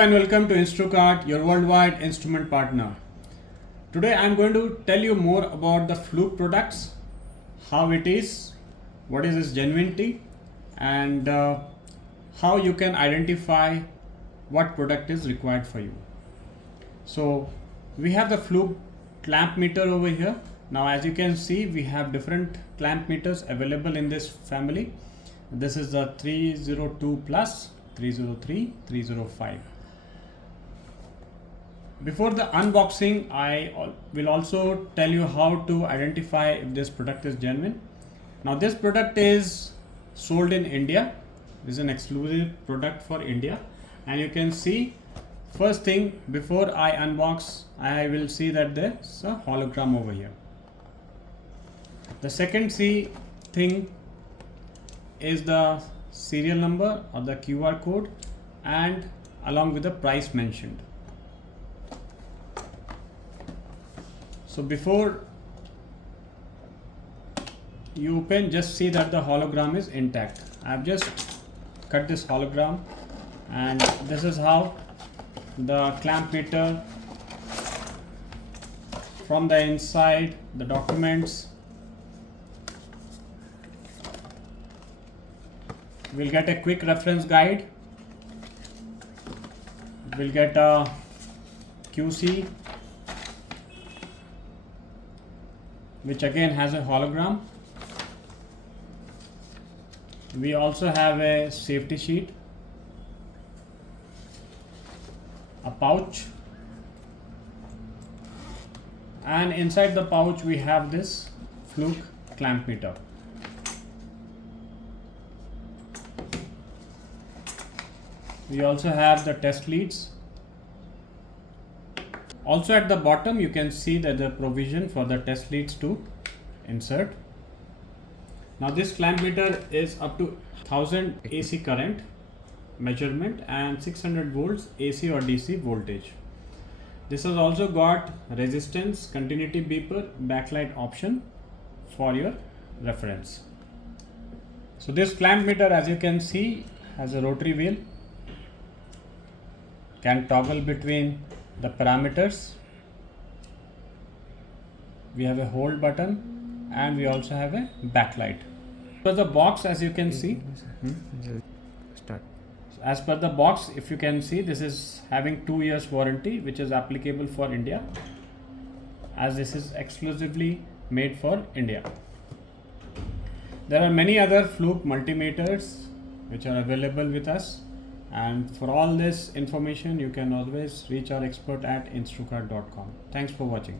Hello and welcome to Instrukart, your worldwide instrument partner. Today I am going to tell you more about the Fluke products, how it is, what is its genuinity, and how you can identify what product is required for you. So we have the Fluke clamp meter over here. Now as you can see, we have different clamp meters available in this family. This is the 302 plus, 303, 305. Before the unboxing, I will also tell you how to identify if this product is genuine. Now this product is sold in India. This is an exclusive product for India, and you can see first thing before I unbox, I will see that there's a hologram over here. The second thing is the serial number or the QR code, and along with the price mentioned. So before you open, just see that the hologram is intact. I have just cut this hologram, and this is how the clamp meter from the inside, the documents. We'll get a quick reference guide. We'll get a QC, which again has a hologram. We also have a safety sheet, a pouch, and inside the pouch we have this Fluke clamp meter. We also have the test leads. Also at the bottom you can see that the provision for the test leads to insert. Now this clamp meter is up to 1000 AC current measurement and 600 volts AC or DC voltage. This has also got resistance, continuity beeper, backlight option for your reference. So this clamp meter, as you can see, has a rotary wheel, can toggle between the parameters. We have a hold button, and we also have a backlight. For the box, as you can see, as per the box, if you can see, this is having 2 years warranty, which is applicable for India, as this is exclusively made for India. There are many other Fluke multimeters which are available with us, and for all this information you can always reach our expert at instrukart.com. Thanks for watching.